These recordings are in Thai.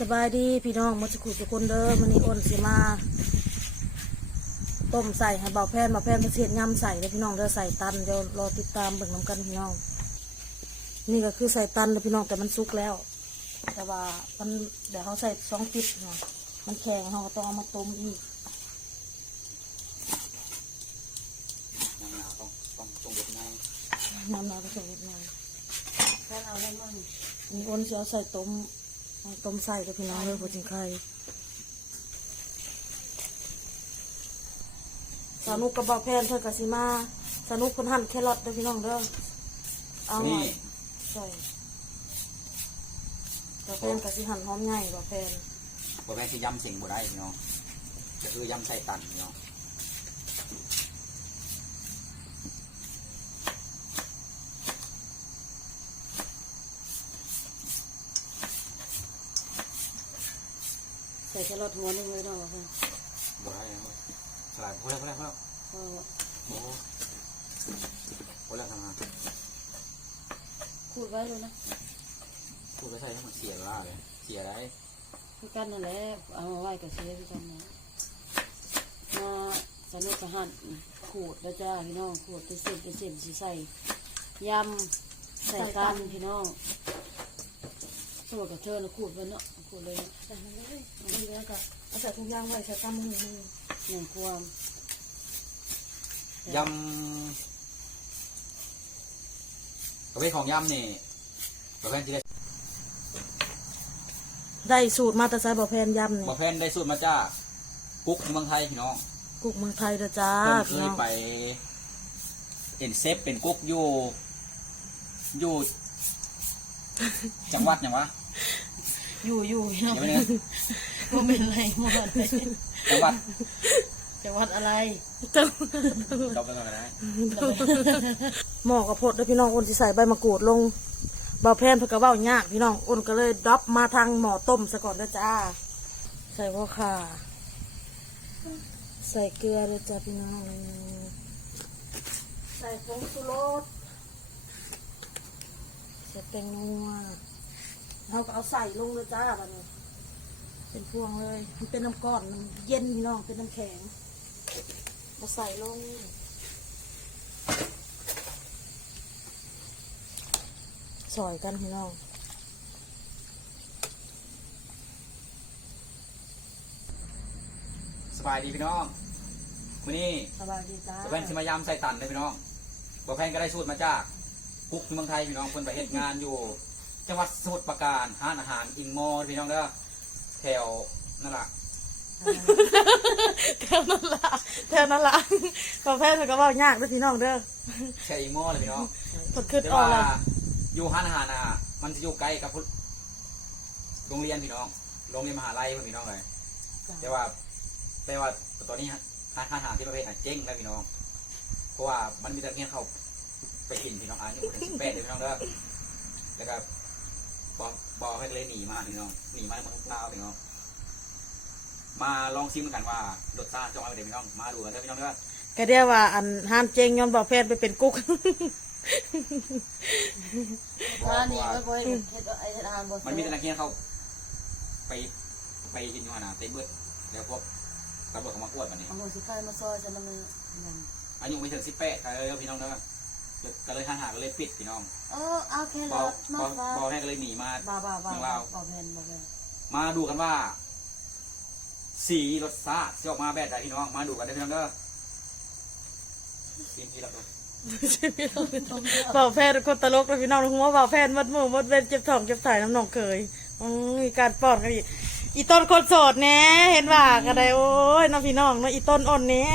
สบายดีพี่น้องมาสกุทุกคนเด้อมันนี้อ้นสิมาต้มใส่ให้เบาแพนเบาแพนประเทศยำใส่เลยพี่น้องเด้อใส่ตันเดี๋ยวรอติดตามเบิ่งน้ำกันพี่น้อง นี่ก็คือใส่ตันเลยพี่น้องแต่มันสุกแล้ว แต่ว่ามันเดี๋ยวเขาใส่สองปิดเนาะมันแข็งเขาก็ต้องเอามาต้มอีกน้ำหนาวต้องต้องต้องเด็ดในน้ำน้อยก็ใส่นิดหน่อยแค่เอาได้มั่งอันนี้อ้นจะเอาใส่ต้ม ต้มใส่เลยพี่น้องเลยหัวจิงไข่สนุกกับเบาแพนเพื่อนกสิมาสนุกคนหั่นแครอทเด้อพี่น้องเด้อเอาหน่นี่อยใส่เบาแพนกสิหั่นหอมใหญ่เบาแพนบ่แม่นสิยำเสียงบ่ได้พี่น้องก็คือยำใส่ตันพี่น้อง ส่แครอทหัวหนึงเลยเนาะเบาแพนบ่ได้นะสลายพอแล้วพอแล้วพอแล้วเอาโอ้พอแล้วทำงานขูดไว้เลยนะพูดไปใส่ให้มันเสียละเลยเสียได้คือกันนั่นแหละเอามาไว้กับเชฟคือกันนะมาสนุกกับหั่นขูดแล้วจ้าพี่น้องขูดเป็นเส้นเป็นเส้นสิใส่ยำใส่กันพี่น้องสวัสกับเธอนะขูดไว้เนาะขูดเลยเนาะ ใส่มันเลยเอา ดีแล้วก็เอาใส่ถุงยางไว้ใส่ตั้มมือมือหนึ่งความยำประเภทของยำนี่บ่แม่นสิได้ได้สูตรมาแต่ใส่บะแพนยำนี่บ่แม่นได้สูตรมาจากกุ๊กเมืองไทยพี่น้องกุกเมืองไทยเด้อจ้าเพิ่นเคพี่ยน้องไปเอ็นเซฟเป็นกุ๊กอยู่อยู่ จังหวัดหยังวะอยู่อยู่พี่น้องเดี๋ยวไม่ได้ ว่าเป็นไรหมดจังหวัดจังหวัดอะไรเราไปก่อนก็ได้หมอกระพดเด้อพี่น้องอ้นสิใส่ใบมะกรูดลงเบาแพนเพื่อกระเบ้ายากพี่น้องอ้นก็เลยดรอปมาทางหม้อต้มซะก่อนเด้อจ้า ใส่พ่อข่าใส่เกลือเลยจ้าพี่น้อง ใส่ผงชูรสใส่แตงนัวเราก็เอาใส่ลงเลยจ้าบัดนี้ เป็นพวงเลย มันเป็นน้ำก้อนมันเย็นพี่น้องเป็นน้ำแข็งมาใส่ลงซอยกันพี่น้องสบายดีพี่น้องวันนี้สบายดีจ้าจะเป็นสิมายำใส่ตันเลยพี่น้องบ่แพงก็ได้สูตรมาจากกุ๊กเมืองไทยพี่น้องคนไปเฮ็ดงานอยู่ จังหวัดสมุทรปราการห้านอาหารอิงมอพี่น้องเด้อ แถวนั่นแหละแถวนั้นละแถวนั้นละกาแฟเธอก็เว่ายากเด้วยพี่น้องเด้อแถวอิงมอเลยพี่น้องกดขึ้นแต่ออว่ากเลยอยู่ห้านอาหารอะมันจะอยู่ใกล้กับพุโรงเรียนพี่น้อง โรงเรียนมหาลัยพี่น้องเลยแต่ว่าแต่ว่าตอนนี้ห้านอาหารที่ประเภทอะเจ๊งแล้วพี่น้อง เพราะว่ามันมีแต่เงี้ยเขาไปกินพี่น้องอายุถึงสิบแปดเลยพี่น้องเด้อแล้วก็ บอกบอกให้เลยหนีมาพี่น้องหนีมาเมืองลาวพี่น้องมาลองชิมกันว่ารสชาติจะมาเป็นไงพี่น้อง มาดูกันเด้อพี่น้องเด้อก็เดียวว่าอันห้ามเจงย้อนบอกแฟนไปเป็นกุ๊กถ้านี่ไม่ค่อยเฮ็ดไอ้ทานบ่มันมีแต่นักเรียนเขาไปไปกินอยู่หนาเต็มเบิดแล้วพวกตำรวจเขามากวดมันนี่เอาหมูสิไข่มาซอยฉันมันนั่นอายุไม่ถึงสิบแปดเออพี่น้องเด้อ ก็เลยทหารก็เลยปิดพี่น้องเออเอาแค่บรอถมาบอฟ้าบอให้ก็เลยหนีมา บ้าบ้าบ้าเมืองลาวบ่แม่นบ่แม่นมาดูกันว่า สีรสชาติจะออกมาแบบไหนพี่น้อง มาดูกันเด้อพี่น้องเด้อซีนที่เราดูบอกแฟนคนตลกเลยพี่น้องหัวบอกแฟนมดมือมดเวนเจ็บท้องเจ็บสายน้ำหนองเคยอืมมีการป้อนกันอีกอีต้นคนโสดแน่เห็นว่ากันได้โอ้ยน้องพี่น้องเนาะอีต้นอ่อนแน่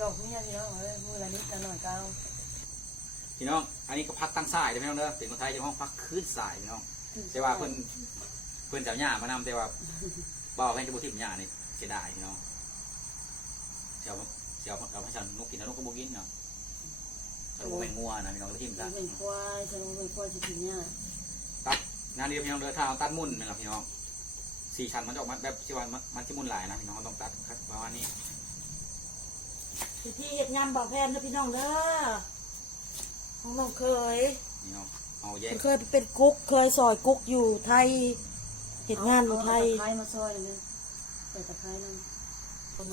ดอกเมียพี่น้องเอ้ยมื้อละนิดละหน่อยเก้า พี่น้อง อันนี้ก็พักตั้งสายเด้อพี่น้องเด้อเป็นคนไทยจะห้องพักขึ้นสายพี่น้อง แต่ว่าเพิ่นเพิ่นเจ้าหญ้ามานำแต่ว่าบอกให้จะบุทิมหญ้านี่เสียดายพี่น้องเจ้าเจ้าเอาให้ฉันนกกินแล้วนกก็บ่กินเนาะถ้าบ่เป็นงัวนะพี่น้องก็ทิมฉัซะนเป็นควายฉันเป็นควายสิกินเนี่ยตัดงานเดียวพี่น้องเด้อถ้าเอาตัดมุ่นนะครับพี่น้องสี่ชั้นมันจะออกมาแบบที่ว่ามันมันสิมุ่นหลายนะพี่น้องต้องตัดครับประมาณนี้ที่เห็ดยำบอกแฟนเด้อพี่น้องเด้อ ของน้องเคยพี่น้องเอาแยกเคยเป็นกุ๊ก เคยซอยกุ๊กอยู่ไทยเห็ดงานอยู่ไทยตะไคร้มาซอยเลยใส่ตะไคร้นั่น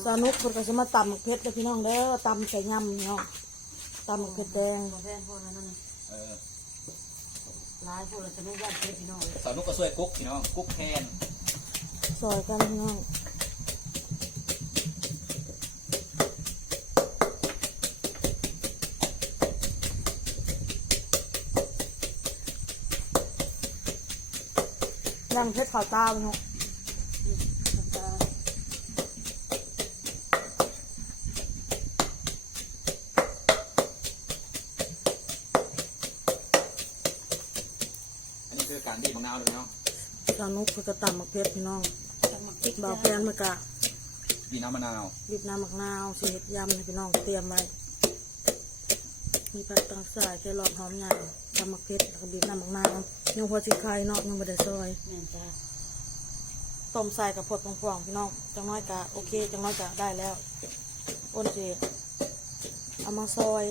สนุกคนก็จะมาตำหมกเพชรเด้อพี่น้องเด้อตำใส่ยำพี่น้องตำหมกเพชรแดงบ่แพงพวกนั้นน่ะเออร้ายพวกเราจะไม่ญาติเพชรพี่น้องสาวนุกก็ช่วยกุ๊กพี่น้องกุ๊กแทนซอยกันพี่น้อง ย่างเพชรขาวตาพี่น้องอันนี้คือการบีบมะนาวเลยพี่น้องสนุกคือก็ตำหมกเพชรพี่น้องตำหมักพริกเบาแพนมากะบีบน้ำมะนาวบีบน้ำมะนาวสีเห็ดยำให้พี่น้องเตรียมไว้มีผักตังสายแครอทหอมใหญ่ตำหมกเพชรแล้วก็บีบน้ำมะนาว ยังพอสิคายเนาะยังไม่ได้ซอยแม่นจ้าต้มใส่กับผดฟองๆพี่น้องจังน้อยกะโอเคจังน้อยกะได้แล้วอ้นเจเอามาซอย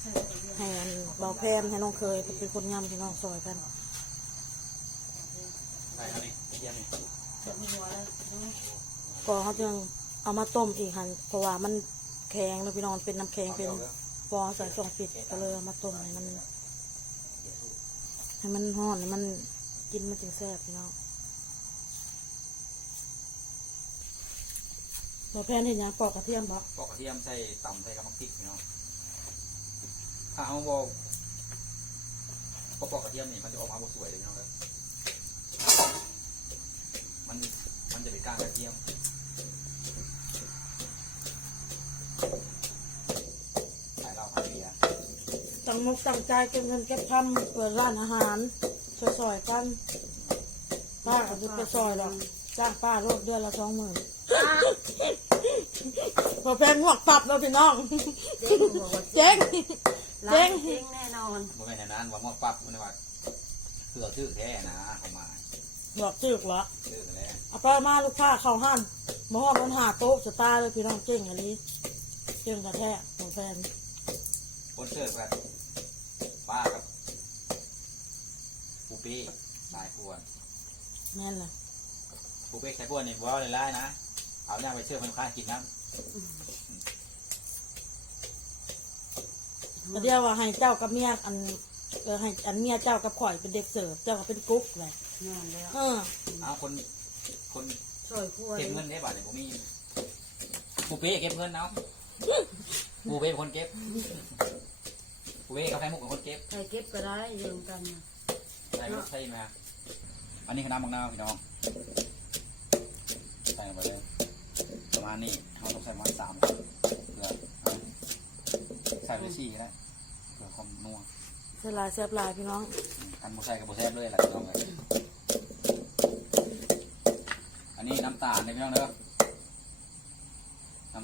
ใส่ตะไคร้ให้อันเบาแพนให้น้องเคยเป็นคนยำพี่น้องซอยกันใส่อันนี้เทียมนี่จะมีหัวแล้วก็เขาจึงเอามาต้มอีกหันเพราะว่ามันแข็งแล้วพี่น้องเป็นน้ำแข็งเป็นฟองใส่ส่งปิดก็เลยเอามาต้มให้มัน ให้มันห่อนให้มันกินมันจึงแซ่บพี่น้องบาแพนเห็นยังปอกกระเทียมปะปอกกระเทียมใส่ตำใส่กับมะพริกพี่น้องถ้าเอาบอกปอกกระเทียมนี่มันจะออกมาบสวยเลยพี่น้องเลยมันมันจะเป็นก้านกระเทียมใส่เหล้าผัดเบียร์ ตั้งมกตั้งใจเก็บเงินเก็บคำเปิดร้านอาหารซอยๆกันป้ากับบุญไปซอยหรอกจ้างป้าโลดเดือนละสองหมื่นพอแพงหวกตับแล้วพี่น้องเจ๊งบอกว่าเจ๊งร้าเจ๊นงเจ๊งแน่นอนบ่แม่นอย่างนั้นว่ามอกปั๊บมันว่าเพื่อชื่อแท้นะเข้ามาบอกจึกเหรอชื่อกันแล้วเอาไปมาลูกค้าเข้าห้านมาห้องมันหาโต๊ะจะตายเลยพี่น้องเจ๊งอันนี้เจ๊งกระแทกของแฟนคนเชิดแบบ ป้ากับปูปี้สายพวนแม่นเลยปูปี้สายพวนนี่ว่าเลยไล่นะเอาเนี่ยไปเชื่อคนค้ากินน้แต่เดียวว่าให้เจ้ากับเมียอันเออให้อันเมียเจ้ากับข่อยเป็นเด็กเสิร์ฟเจ้าก็เป็นกุ๊กเลยนอนแล้วเออำเอาคนคนช่วยคั่วเก็บเงินได้บ่าเนี่ยผมมีปูปี้เก็บเงินเอาปูปี้เป็นคนเก็บ ปูปี้กับไข่มุกเป็นคนเก็บใครเก็บก็ได้ยืมกันนะใช่ใช่ไหมฮะอันนี้คือน้ำมังนาวพี่น้องใส่ลงไปเลยประมาณนี้เราต้องใส่ประมาณสามเพื่อเอาใส่ไปสี่ก็ได้เพื่อความนัวเสียลายเสียบลายพี่น้อง อันโมใส่กับโมแซบเลยแหละพี่น้องเลยอันนี้น้ำตาลเนี่ยพี่น้องเด้อน้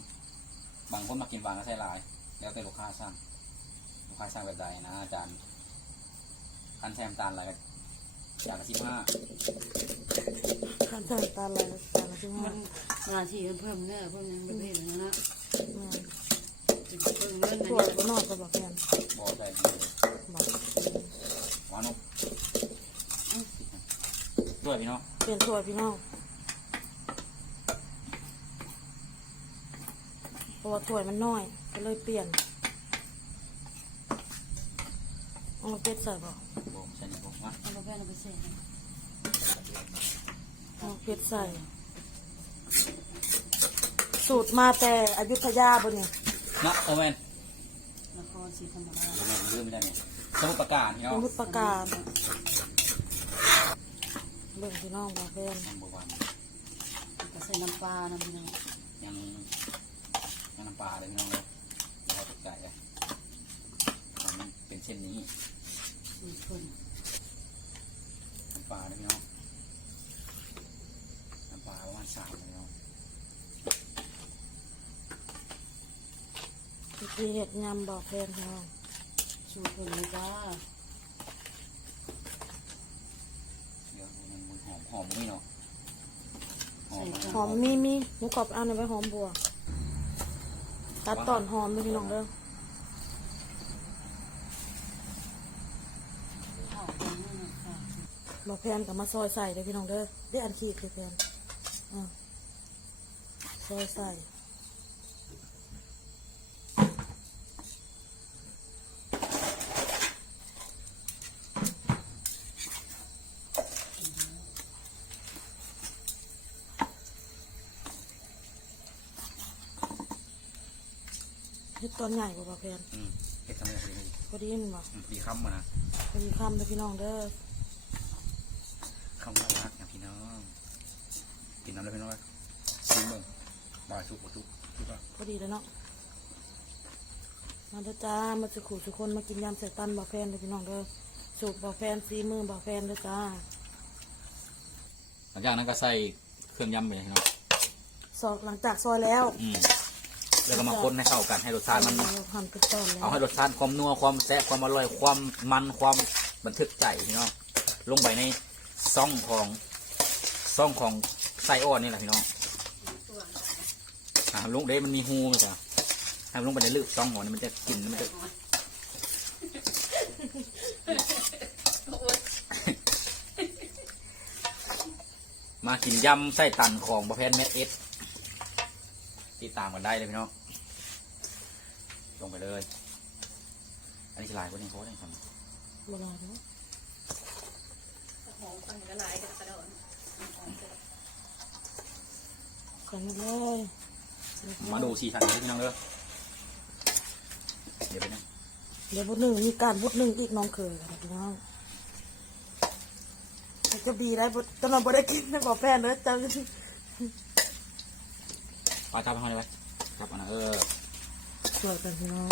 ำบางคนมากินหวานก็ใส่หลาย แล้วแต่ลูกค้าสั่ง ลูกค้าสั่งแบบใดนะอาจารย์คันแซมตาลอะไรก็อย่างละสิบห้าขั้นตอนตาลายตาลายใช่ไหมมันงานที่เพิ่มเนี่ยเพิ่มยังประเภทอย่างนั้นนะแม่นเพิ่มเงินถั่วนะก็นอกก็บอกแฟนบอกใส่บอกหวานนกด้วยพี่น้องเปลี่ยนถั่วพี่น้องเพราะว่าถั่วมันน้อยก็เลยเปลี่ยน เอาเป็ดใส่บอกบอกใส่นี่บอกมาเอาประเภทเอาไปเสร็จเอาเป็ดใส่ สูตรมาแต่อยุธยาบนเนี่ยนะโอเมนนครศรีธรรมราชโอเมนลืมไม่ได้เนี่ยสมุทรปราการพี่น้สองมุทรปราการเบิ่งพี่น้องบอกแฟนนัมเบอร์วันก็ใส่น้ำปลาน้ำพี่น้องยังยังน้ำปลาเลยพี่น้องเลยเดี๋ยวเราตกใจเลยทำมันเป็นเช่นนี้ สูตรคน น้ำปลาเลยพี่น้องน้ำปลาประมาณสามเลยพี่น้อง วิธีเห็ดยำบอกแฟนพี่น้องสูตรคนเลยจ้าเดี๋ยวมันมันหอมหอมไม่เนาะหอมหอมมีมีหมูกรอบเอาหน่อยไว้หอมบัวตัดตอนหอมเลยพี่น้องเด้อข้าวของนี่นะค่ะนบอแพนกับมาซอยใส่เลยพี่น้องเด้อได้อันขีดเลยแพนอ่าซอยใส่ ตอนใหญ่กว่าบอแพนอืมเฮ็ดทำไมพอดีพอดีมันบ่อืมพอดีคำมานะพอดีคำเลยพี่น้องเด้อคำน่ารักนะพี่น้องกินน้ำแล้วพี่น้องชิมเบิ่งบ่ายสุกบ่สุกคิดว่าพอดีแล้วเนาะมาเด้อจ้ามาสุขุทุกคนมากินยำใส่ตันบอแฟนเลยพี่น้องเด้อสูตรบอแฟนซีมือบอแฟนเด้อจ้าหลังจากนั้นก็ใส่เครื่องยำไปพี่น้องซอยหลังจากซอยแล้ว อืม แล้วก็มาคนให้เข้ากันให้รสชาติมันเราหั่นเป็นตอนแล้วเอาให้รสชาติความนัวความแซ่บความอร่อยความมันความบันทึกใจพี่น้องลงไปในซ่องของซ่องของไส้อ่อนนี่แหละพี่น้องอ่าลุงเด้มันมีหูมั้ยจ๊ะให้มันลงไปในลึกซ่องหัวนี่มันจะกินมันจะมากินยำไส้ตันของประเภทแมสเอส ติดตามกันได้เลยพี่น้องลงไปเลย อันนี้สลายคนยังโพสต์ให้ฟังเวลาเนาะหอมปันกระลายกับกระโดดใส่หมดเลยมาดูสีสันนี้พี่น้องเด้อเดี๋ยวไปนะเดี๋ยวบุดหนึ่งมีการบุดหนึ่งอีกน้องเคยค่ะพี่น้องแต่ก็ดีได้บุดตอนนั้นบุได้กินนะบอแฟนเด้อจ้า ปลาจับให้เลยไว้จับอันนะเออสวยกันพี่น้อง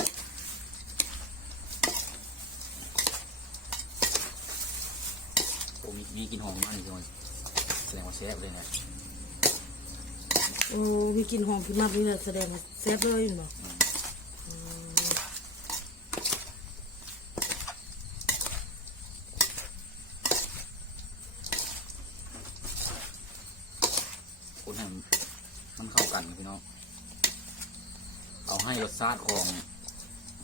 โอ้มีมีกลินหอมมากนี่พี่น้องแสดงว่าแซ่บเลยนะ โอ้มีกลินหอมพี่มากนี่แหละแสดงว่าแซ่บเลยเนาะคนให้มันมันเข้ากันนะพี่น้อง เอา ให้รสชาติของ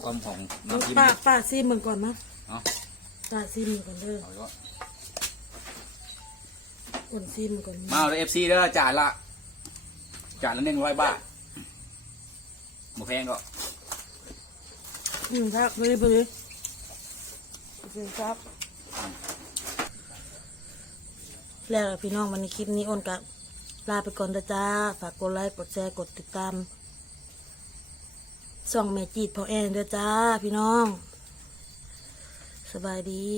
ความของน้ำจิ้มป้าป้าซีมมึงก่อนมะเนาะป้าซีมมึงก่อนเด้อเอาไว้ก่อนอ่อนซีมมึงก่อนมาเอาเลยเอฟซีเด้อจ่ายละจ่ายละหนึ่งร้อยบาทหมูแพงก็อืมครับไปเลยไปเลยโอเคครับ แล้วพี่น้องวันนี้คลิปนี้อ้นกับลาไปก่อนนะจ้า ฝากกดไลค์ กดแชร์ กดติดตาม ส่องแมจีดพอแอนเด้อจ้า พี่น้อง สบายดี